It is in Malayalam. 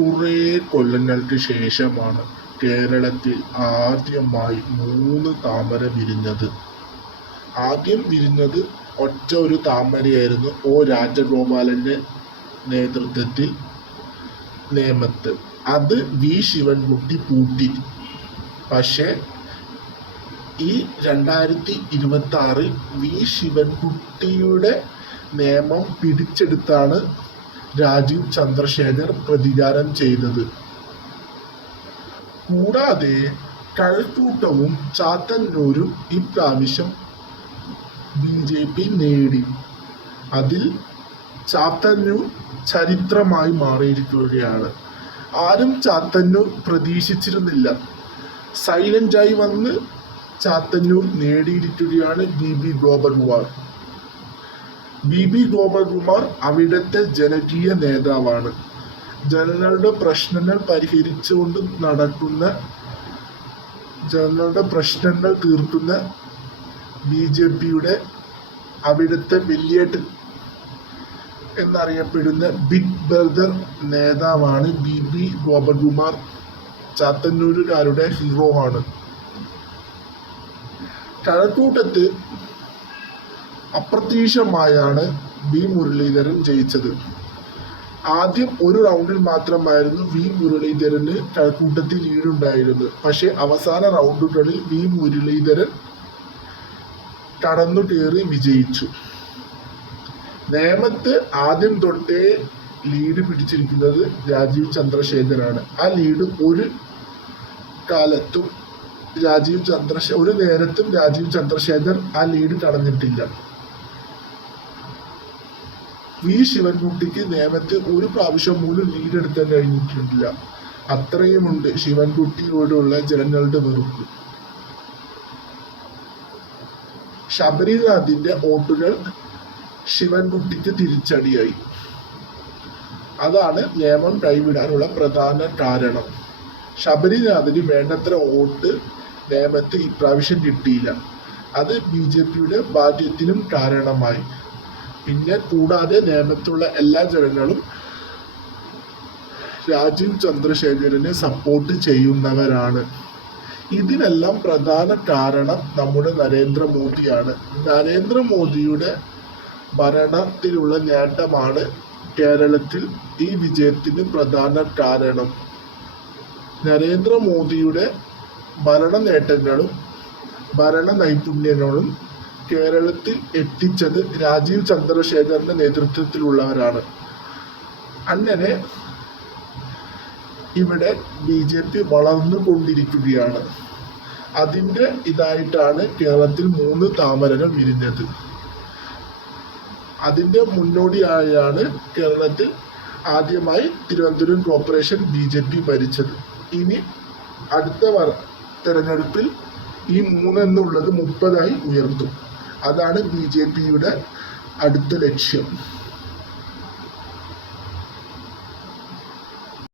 കുറേ കൊല്ലങ്ങൾക്ക് ശേഷമാണ് കേരളത്തിൽ ആദ്യമായി 3 താമര വിരിഞ്ഞത്. ആദ്യം വിരിഞ്ഞത് ഒറ്റ ഒരു താമരയായിരുന്നു ഒ രാജഗോപാലൻ്റെ നേതൃത്വത്തിൽ നേമത്ത്. അത് വി ശിവൻകുട്ടി പൂട്ടി. പക്ഷേ ഈ 2026 വി ശിവൻകുട്ടിയുടെ നിയമം പിടിച്ചെടുത്താണ് രാജീവ് ചന്ദ്രശേഖർ പ്രതികാരം ചെയ്തത്. കൂടാതെ കഴക്കൂട്ടവും ചാത്തന്നൂരും ഇപ്രാവശ്യം BJP നേടി. അതിൽ ചാത്തന്നൂർ ചരിത്രമായി മാറിയിരിക്കുകയാണ്. ആരും ചാത്തന്നൂർ പ്രതീക്ഷിച്ചിരുന്നില്ല. സൈലൻ്റായി വന്ന് ചാത്തന്നൂർ നേടിയിരിക്കുകയാണ് BB ഗോപകുമാർ. BB ഗോപകുമാർ അവിടുത്തെ ജനകീയ നേതാവാണ്. ജനങ്ങളുടെ പ്രശ്നങ്ങൾ പരിഹരിച്ചുകൊണ്ട് നടക്കുന്ന, ജനങ്ങളുടെ പ്രശ്നങ്ങൾ തീർക്കുന്ന BJPയുടെ അവിടുത്തെ വലിയേട്ടൻ എന്നറിയപ്പെടുന്ന ബിഗ് ബ്രദർ നേതാവാണ് BB ഗോപകുമാർ. ചാത്തന്നൂരുകാരുടെ ഹീറോ ആണ്. കഴക്കൂട്ടത്ത് അപ്രതീക്ഷിതമായാണ് വി മുരളീധരൻ ജയിച്ചത്. ആദ്യം ഒരു റൗണ്ടിൽ മാത്രമായിരുന്നു വി മുരളീധരന് കഴക്കൂട്ടത്തിൽ ലീഡുണ്ടായിരുന്നത്. പക്ഷേ അവസാന റൗണ്ടുകളിൽ വി മുരളീധരൻ കടന്നു കയറി വിജയിച്ചു. നേമത്ത് ആദ്യം തൊട്ടേ ലീഡ് പിടിച്ചിരിക്കുന്നത് രാജീവ് ചന്ദ്രശേഖറാണ്. ആ ലീഡ് ഒരു നേരത്തും രാജീവ് ചന്ദ്രശേഖർ ആ ലീഡ് കടന്നിട്ടില്ല. വി ശിവൻകുട്ടിക്ക് നേമത്ത് ഒരു പ്രാവശ്യം പോലും ലീഡ് എടുക്കാൻ കഴിഞ്ഞിട്ടില്ല. അത്രയുമുണ്ട് ശിവൻകുട്ടിയോടുള്ള ജനങ്ങളുടെ വെറുപ്പ്. ശബരിനാഥിന്റെ വോട്ടുകൾ ശിവൻകുട്ടിക്ക് തിരിച്ചടിയായി. അതാണ് നിയമം കൈവിടാനുള്ള പ്രധാന കാരണം. ശബരിനാഥിന് വേണ്ടത്ര വോട്ട് നേമത്ത് ഇപ്രാവശ്യം കിട്ടിയില്ല. അത് BJPയുടെ ഭാഗ്യത്തിനും കാരണമായി. പിന്നെ കൂടാതെ നേമത്തുള്ള എല്ലാ ജനങ്ങളും രാജീവ് ചന്ദ്രശേഖരനെ സപ്പോർട്ട് ചെയ്യുന്നവരാണ്. ഇതിനെല്ലാം പ്രധാന കാരണം നമ്മുടെ നരേന്ദ്രമോദിയാണ്. നരേന്ദ്രമോദിയുടെ ഭരണത്തിലുള്ള നേട്ടമാണ് കേരളത്തിൽ ഈ വിജയത്തിന് പ്രധാന കാരണം. നരേന്ദ്രമോദിയുടെ ഭരണ നേട്ടങ്ങളും ഭരണ നൈപുണ്യങ്ങളും കേരളത്തിൽ എത്തിച്ചത് രാജീവ് ചന്ദ്രശേഖറിന്റെ നേതൃത്വത്തിലുള്ളവരാണ്. അങ്ങനെ ഇവിടെ BJP വളർന്നുകൊണ്ടിരിക്കുകയാണ്. അതിൻ്റെ ഇതായിട്ടാണ് കേരളത്തിൽ 3 താമരകൾ വിരിഞ്ഞത്. അതിൻ്റെ മുന്നോടിയായാണ് കേരളത്തിൽ ആദ്യമായി തിരുവനന്തപുരം കോർപ്പറേഷൻ BJP ഭരിച്ചത്. ഇനി അടുത്ത തെരഞ്ഞെടുപ്പിൽ ഈ 3 എന്നുള്ളത് 30 ഉയർത്തും. അതാണ് BJPയുടെ അടുത്ത ലക്ഷ്യം.